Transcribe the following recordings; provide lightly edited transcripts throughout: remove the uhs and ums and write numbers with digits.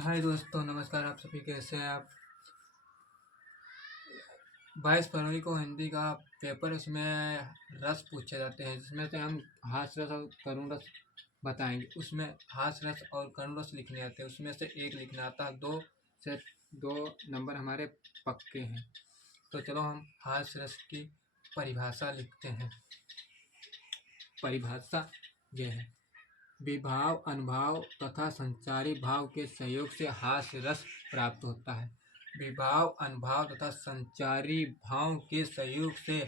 हाय दोस्तों, नमस्कार। आप सभी कैसे हैं आप? 22 फरवरी को हिंदी का पेपर, उसमें रस पूछे जाते हैं, जिसमें से हम हास रस और करुण रस बताएंगे। उसमें हास रस और करुण रस लिखने आते हैं, उसमें से एक लिखना आता है। दो नंबर हमारे पक्के हैं। तो चलो हम हास रस की परिभाषा लिखते हैं। परिभाषा यह है: विभाव, अनुभाव तथा संचारी भाव के सहयोग से हास्य रस प्राप्त होता है। विभाव, अनुभाव तथा संचारी भाव के सहयोग से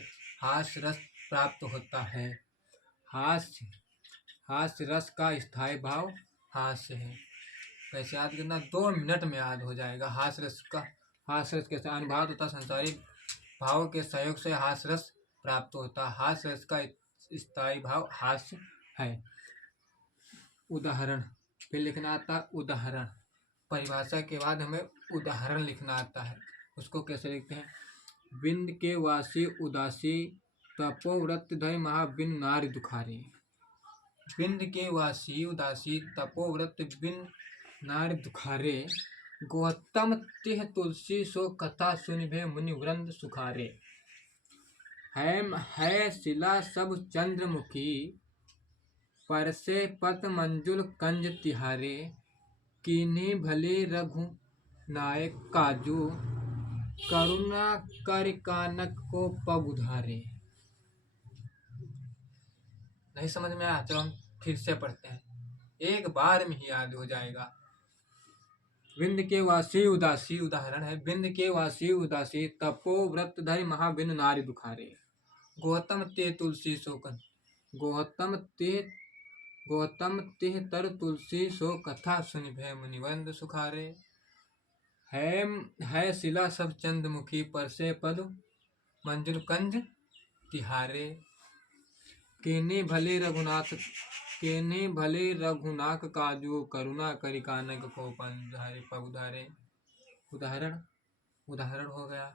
हास्य रस प्राप्त होता है। हास्य हास्य रस का स्थायी भाव हास्य है। कैसे याद करना? 2 मिनट में याद हो जाएगा। हास्य रस के अनुभाव तथा संचारी भाव के सहयोग से हास्य रस प्राप्त होता है। हास्य रस का स्थायी भाव हास्य है। उदाहरण फिर लिखना आता है। उदाहरण परिभाषा के बाद हमें उदाहरण लिखना आता है। उसको कैसे लिखते हैं? बिंद के वासी उदासी, तपोव्रत धय महा बिन नारी दुखारे। बिंद के वासी उदासी, तपोव्रत बिन नारी दुखारे। गौतम तिह तुलसी, सो कथा सुनि भे मुनि वृंद सुखारे। हैम है शिला सब चंद्रमुखी, परसे पत मंजुल कंज तिहारे। कीन्ही भले रघु नायक काजू, करुणा कर कानक को पग उधारे। नहीं समझ में आया? चलो हम फिर से पढ़ते हैं, एक बार में ही याद हो जाएगा। बिंद के वासी उदासी, उदाहरण है। बिंद के वासी उदासी, तपो व्रत धरि महाबिन नारी दुखारे। गौतम ते तुलसी शोकन, गौतम तिह तर तुलसी, सो कथा सुनि भय मुनिवंद सुखारे। है शिला सब चंद्रमुखी, परसे पद मंजुल कंज तिहारे। केने भले रघुनाथ काजू, करुणा करि कानक को पग उधारे। उदाहरण हो गया।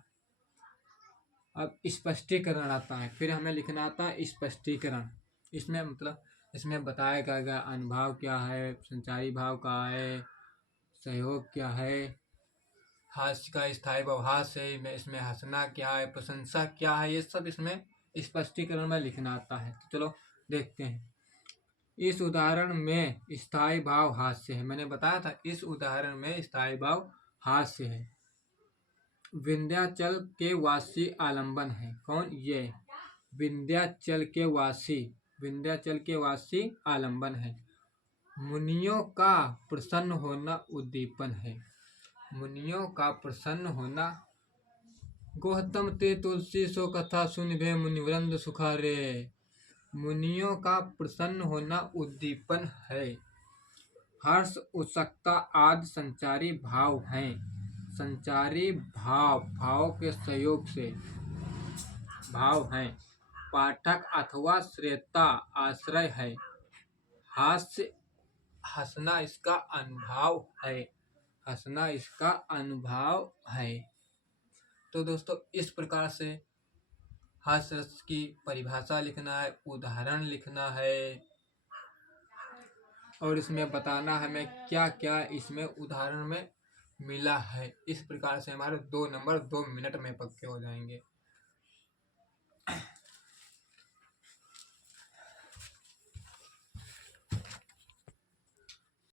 अब स्पष्टीकरण आता है। फिर हमें लिखना आता है स्पष्टीकरण। इसमें बताया गया अनुभाव क्या है, संचारी भाव क्या है, सहयोग क्या है, हास्य का स्थायी भाव हास्य है, इसमें हंसना क्या है, प्रशंसा क्या है, ये सब इसमें स्पष्टीकरण में लिखना आता है। तो चलो देखते हैं। इस उदाहरण में स्थायी भाव हास्य है। मैंने बताया था इस उदाहरण में स्थायी भाव हास्य है। विंध्याचल के वासी आलंबन है। कौन? ये विंध्याचल के वासी आलंबन है। मुनियों का प्रसन्न होना उद्दीपन है। मुनियों का प्रसन्न होना। गौतम ते तुलसी, सो कथा सुनि भे मुनिवृंद सुखारे। मुनियों का प्रसन्न होना उद्दीपन है। हर्ष, उत्सुकता आदि संचारी भाव हैं। संचारी भाव के सहयोग से भाव हैं। पाठक अथवा श्रोता आश्रय है। हंसना इसका अनुभव है। तो दोस्तों, इस प्रकार से हास्य रस की परिभाषा लिखना है, उदाहरण लिखना है, और इसमें बताना है हमें क्या क्या इसमें उदाहरण में मिला है। इस प्रकार से हमारे 2 नंबर 2 मिनट में पक्के हो जाएंगे।